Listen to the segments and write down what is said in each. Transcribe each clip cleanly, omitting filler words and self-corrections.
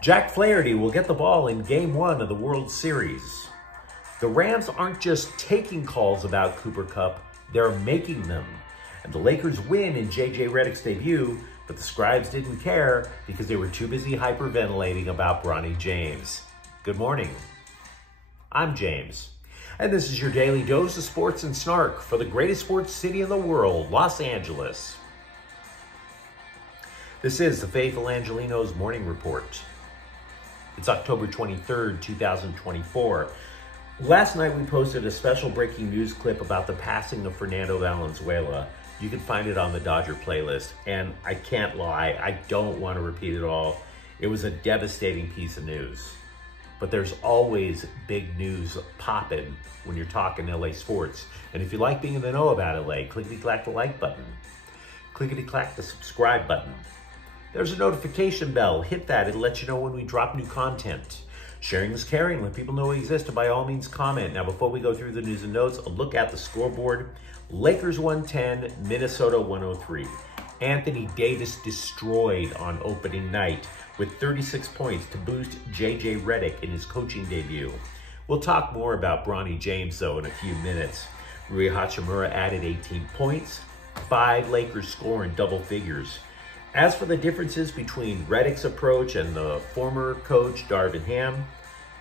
Jack Flaherty will get the ball in Game 1 of the World Series. The Rams aren't just taking calls about Cooper Kupp, they're making them. And the Lakers win in J.J. Redick's debut, but the scribes didn't care because they were too busy hyperventilating about LeBron James. Good morning. I'm James, and this is your daily dose of sports and snark for the greatest sports city in the world, Los Angeles. This is the Faithful Angelenos Morning Report. It's October 23rd, 2024. Last night we posted a special breaking news clip about the passing of Fernando Valenzuela. You can find it on the Dodger playlist, and I can't lie, I don't want to repeat it all. It was a devastating piece of news. But there's always big news popping when you're talking LA sports. And if you like being in the know about LA, clickety-clack the like button. Clickety-clack the subscribe button. There's a notification bell. Hit that. It'll let you know when we drop new content. Sharing is caring. Let people know we exist, and by all means comment. Now, before we go through the news and notes, a look at the scoreboard. Lakers 110, Minnesota 103. Anthony Davis destroyed on opening night with 36 points to boost J.J. Redick in his coaching debut. We'll talk more about LeBron James, though, in a few minutes. Rui Hachimura added 18 points. 5 Lakers score in double figures. As for the differences between Redick's approach and the former coach, Darvin Ham,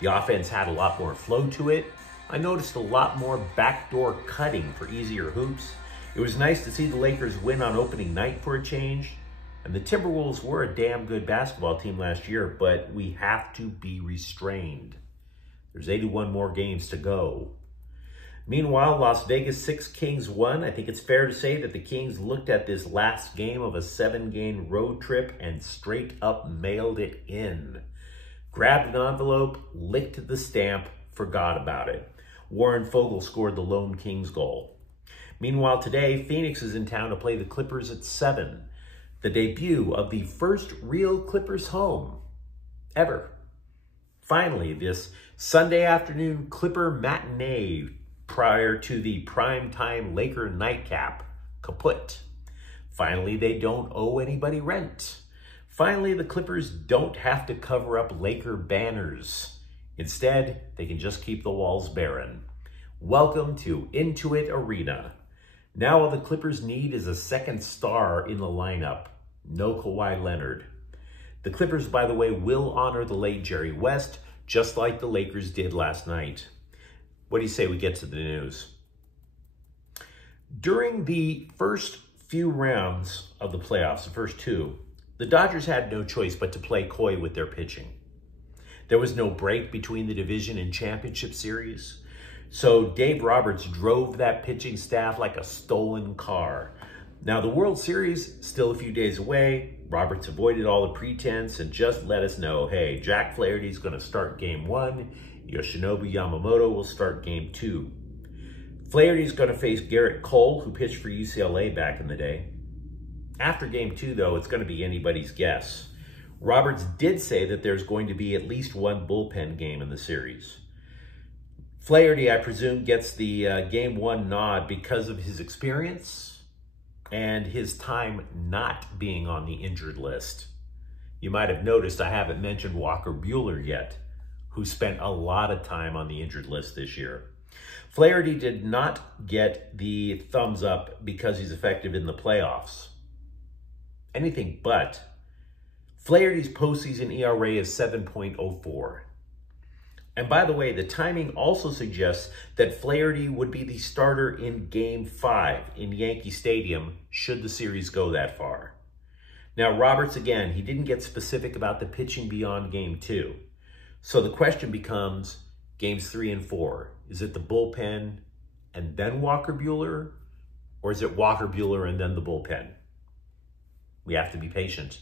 the offense had a lot more flow to it. I noticed a lot more backdoor cutting for easier hoops. It was nice to see the Lakers win on opening night for a change. And the Timberwolves were a damn good basketball team last year, but we have to be restrained. There's 81 more games to go. Meanwhile, Las Vegas 6 Kings won. I think it's fair to say that the Kings looked at this last game of a 7-game road trip and straight up mailed it in. Grabbed an envelope, licked the stamp, forgot about it. Warren Fogle scored the lone Kings goal. Meanwhile, today, Phoenix is in town to play the Clippers at 7. The debut of the first real Clippers home ever. Finally, this Sunday afternoon Clipper matinee prior to the primetime Laker nightcap, kaput. Finally, they don't owe anybody rent. Finally, the Clippers don't have to cover up Laker banners. Instead, they can just keep the walls barren. Welcome to Intuit Arena. Now all the Clippers need is a second star in the lineup. No Kawhi Leonard. The Clippers, by the way, will honor the late Jerry West, just like the Lakers did last night. What do you say we get to the news? During the first few rounds of the playoffs, the first 2, the Dodgers had no choice but to play coy with their pitching. There was no break between the division and championship series. So Dave Roberts drove that pitching staff like a stolen car. Now the World Series, still a few days away. Roberts avoided all the pretense and just let us know, hey, Jack Flaherty's going to start Game 1. Yoshinobu Yamamoto will start Game 2. Flaherty's going to face Garrett Cole, who pitched for UCLA back in the day. After Game 2, though, it's going to be anybody's guess. Roberts did say that there's going to be at least one bullpen game in the series. Flaherty, I presume, gets the Game 1 nod because of his experience and his time not being on the injured list. You might have noticed I haven't mentioned Walker Buehler yet, who spent a lot of time on the injured list this year. Flaherty did not get the thumbs up because he's effective in the playoffs. Anything but. Flaherty's postseason ERA is 7.04. And by the way, the timing also suggests that Flaherty would be the starter in Game 5 in Yankee Stadium should the series go that far. Now, Roberts, again, he didn't get specific about the pitching beyond Game 2. So the question becomes, Games 3 and 4, is it the bullpen and then Walker Buehler? Or is it Walker Buehler and then the bullpen? We have to be patient.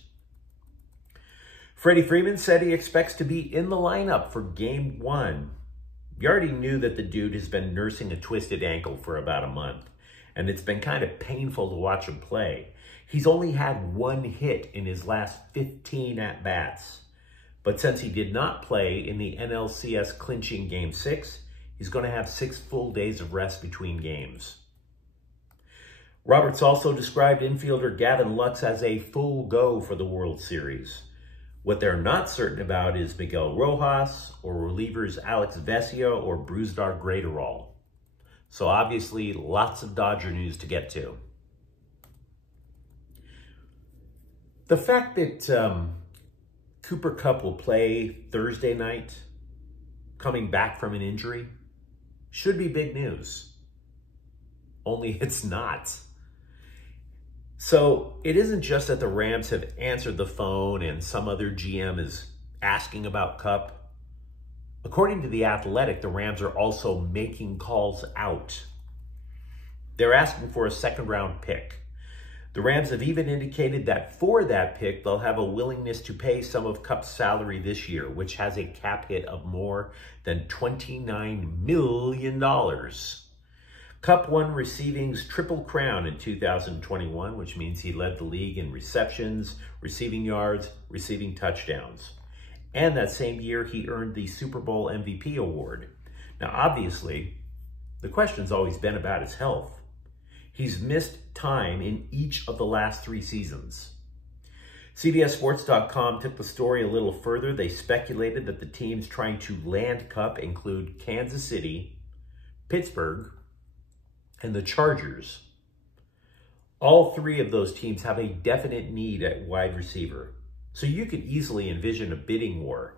Freddie Freeman said he expects to be in the lineup for Game 1. You already knew that the dude has been nursing a twisted ankle for about a month, and it's been kind of painful to watch him play. He's only had 1 hit in his last 15 at-bats. But since he did not play in the NLCS clinching Game 6, he's going to have 6 full days of rest between games. Roberts also described infielder Gavin Lux as a full go for the World Series. What they're not certain about is Miguel Rojas or relievers Alex Vesia or Brusdar Graterol. So obviously lots of Dodger news to get to. The fact that Cooper Kupp will play Thursday night, coming back from an injury, should be big news. Only it's not. So it isn't just that the Rams have answered the phone and some other GM is asking about Kupp. According to The Athletic, the Rams are also making calls out. They're asking for a second-round pick. The Rams have even indicated that for that pick, they'll have a willingness to pay some of Kupp's salary this year, which has a cap hit of more than $29 million. Kupp won receiving's Triple Crown in 2021, which means he led the league in receptions, receiving yards, receiving touchdowns. And that same year, he earned the Super Bowl MVP award. Now, obviously, the question's always been about his health. He's missed time in each of the last 3 seasons. CBSSports.com took the story a little further. They speculated that the teams trying to land Kupp include Kansas City, Pittsburgh, and the Chargers. All 3 of those teams have a definite need at wide receiver. So you could easily envision a bidding war.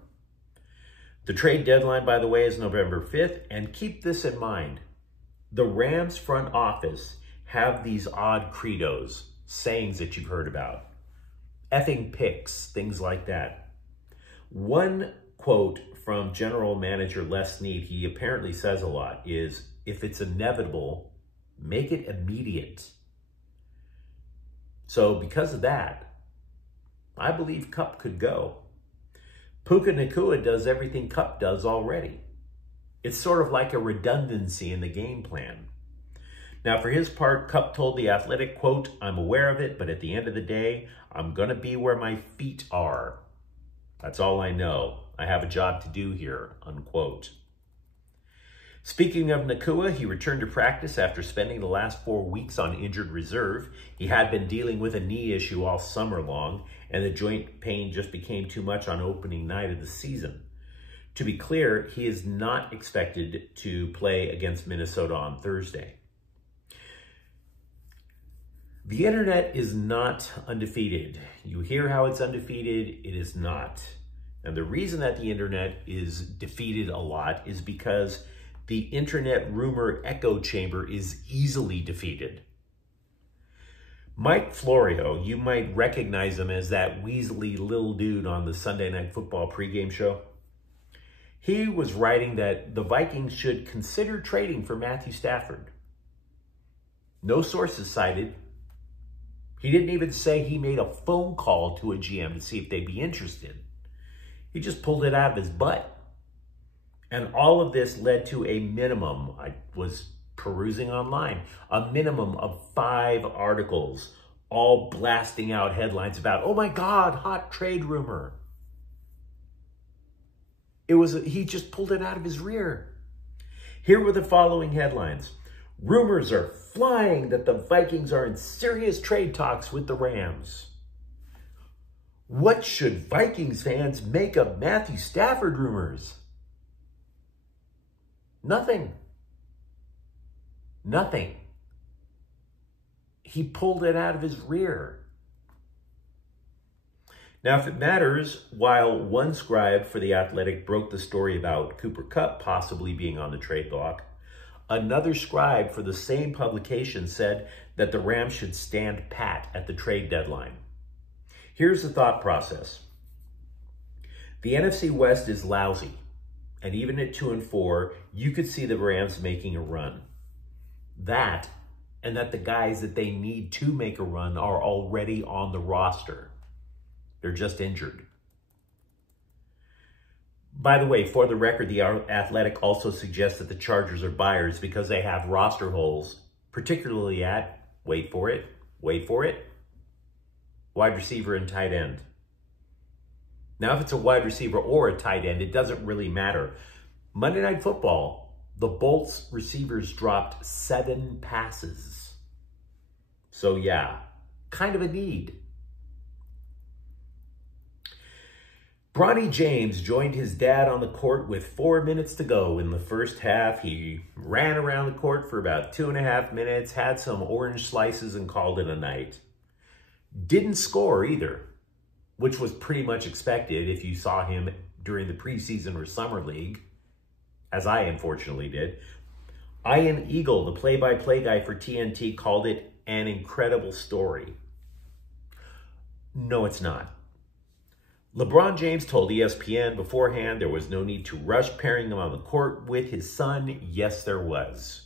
The trade deadline, by the way, is November 5th. And keep this in mind. The Rams front office have these odd credos, sayings that you've heard about. Effing picks, things like that. One quote from General Manager Les Snead, he apparently says a lot, is, if it's inevitable, make it immediate. So because of that, I believe Kupp could go. Puka Nacua does everything Kupp does already. It's sort of like a redundancy in the game plan. Now, for his part, Kupp told The Athletic, quote, I'm aware of it, but at the end of the day, I'm going to be where my feet are. That's all I know. I have a job to do here, unquote. Speaking of Nacua, he returned to practice after spending the last 4 weeks on injured reserve. He had been dealing with a knee issue all summer long, and the joint pain just became too much on opening night of the season. To be clear, he is not expected to play against Minnesota on Thursday. The internet is not undefeated. You hear how it's undefeated, it is not. And the reason that the internet is defeated a lot is because the internet rumor echo chamber is easily defeated. Mike Florio, you might recognize him as that weaselly little dude on the Sunday Night Football pregame show. He was writing that the Vikings should consider trading for Matthew Stafford. No sources cited. He didn't even say he made a phone call to a GM to see if they'd be interested. He just pulled it out of his butt. And all of this led to a minimum, I was perusing online, a minimum of 5 articles, all blasting out headlines about, oh my God, hot trade rumor. He just pulled it out of his rear. Here were the following headlines. Rumors are flying that the Vikings are in serious trade talks with the Rams. What should Vikings fans make of Matthew Stafford rumors? Nothing. Nothing. He pulled it out of his rear. Now, if it matters, while one scribe for The Athletic broke the story about Cooper Kupp possibly being on the trade block, another scribe for the same publication said that the Rams should stand pat at the trade deadline. Here's the thought process. The NFC West is lousy, and even at 2-4, you could see the Rams making a run. That, and that the guys that they need to make a run are already on the roster. They're just injured. By the way, for the record, The Athletic also suggests that the Chargers are buyers because they have roster holes, particularly at, wait for it, wide receiver and tight end. Now, if it's a wide receiver or a tight end, it doesn't really matter. Monday Night Football, the Bolts receivers dropped 7 passes. So yeah, kind of a need. Bronny James joined his dad on the court with 4 minutes to go in the first half. He ran around the court for about 2.5 minutes, had some orange slices, and called it a night. Didn't score either, which was pretty much expected if you saw him during the preseason or summer league, as I unfortunately did. Ian Eagle, the play-by-play guy for TNT, called it an incredible story. No, it's not. LeBron James told ESPN beforehand there was no need to rush pairing him on the court with his son. Yes, there was.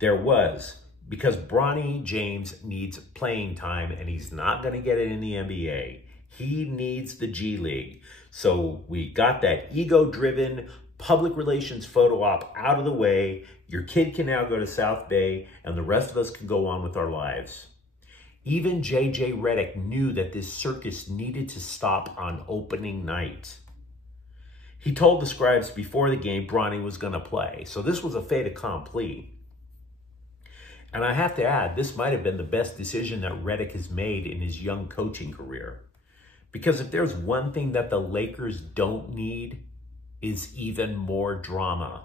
There was, because Bronny James needs playing time, and he's not going to get it in the NBA. He needs the G League. So we got that ego-driven public relations photo op out of the way. Your kid can now go to South Bay, and the rest of us can go on with our lives. Even J.J. Redick knew that this circus needed to stop on opening night. He told the scribes before the game Bronny was going to play, so this was a fait accompli. And I have to add, this might have been the best decision that Redick has made in his young coaching career. Because if there's one thing that the Lakers don't need, is even more drama.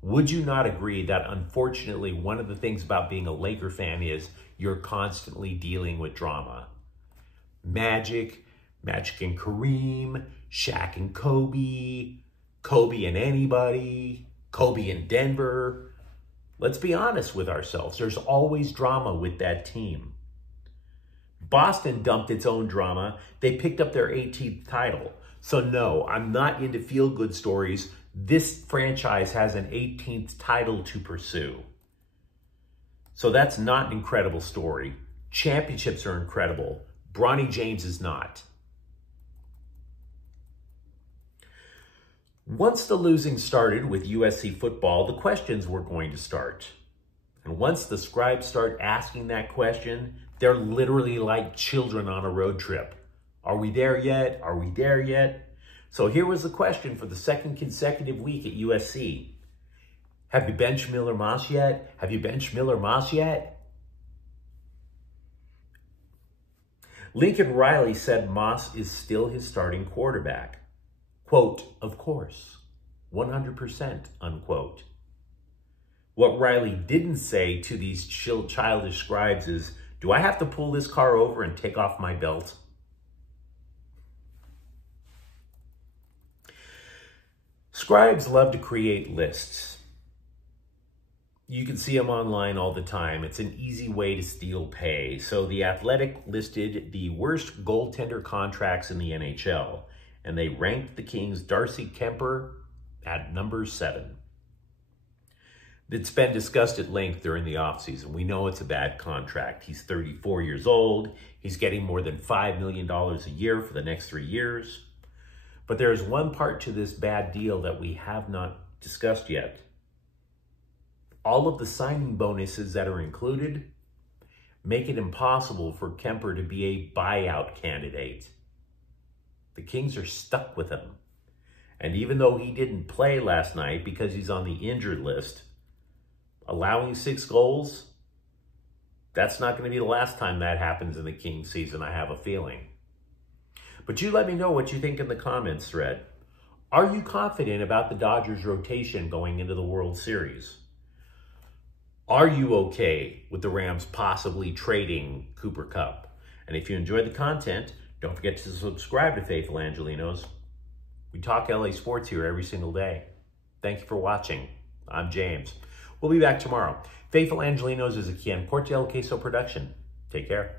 Would you not agree that unfortunately one of the things about being a Laker fan is you're constantly dealing with drama? Magic and Kareem, Shaq and Kobe, Kobe and anybody, Kobe and Denver. Let's be honest with ourselves. There's always drama with that team. Boston dumped its own drama. They picked up their 18th title. So no, I'm not into feel-good stories. This franchise has an 18th title to pursue. So that's not an incredible story. Championships are incredible. Bronny James is not. Once the losing started with USC football, the questions were going to start. And once the scribes start asking that question, they're literally like children on a road trip. Are we there yet? Are we there yet? So here was the question for the second consecutive week at USC. Have you benched Miller Moss yet? Have you benched Miller Moss yet? Lincoln Riley said Moss is still his starting quarterback. Quote, of course, 100%, unquote. What Riley didn't say to these childish scribes is, do I have to pull this car over and take off my belt? Scribes love to create lists. You can see them online all the time. It's an easy way to steal pay. So The Athletic listed the worst goaltender contracts in the NHL, and they ranked the Kings' Darcy Kemper at number 7. It's been discussed at length during the offseason. We know it's a bad contract. He's 34 years old. He's getting more than $5 million a year for the next 3 years. But there is one part to this bad deal that we have not discussed yet. All of the signing bonuses that are included make it impossible for Kemper to be a buyout candidate. The Kings are stuck with him. And even though he didn't play last night because he's on the injured list, allowing 6 goals, that's not going to be the last time that happens in the Kings season, I have a feeling. But you let me know what you think in the comments thread. Are you confident about the Dodgers' rotation going into the World Series? Are you okay with the Rams possibly trading Cooper Kupp? And if you enjoyed the content, don't forget to subscribe to Faithful Angelenos. We talk LA sports here every single day. Thank you for watching. I'm James. We'll be back tomorrow. Faithful Angelenos is a Quian Corte El Queso production. Take care.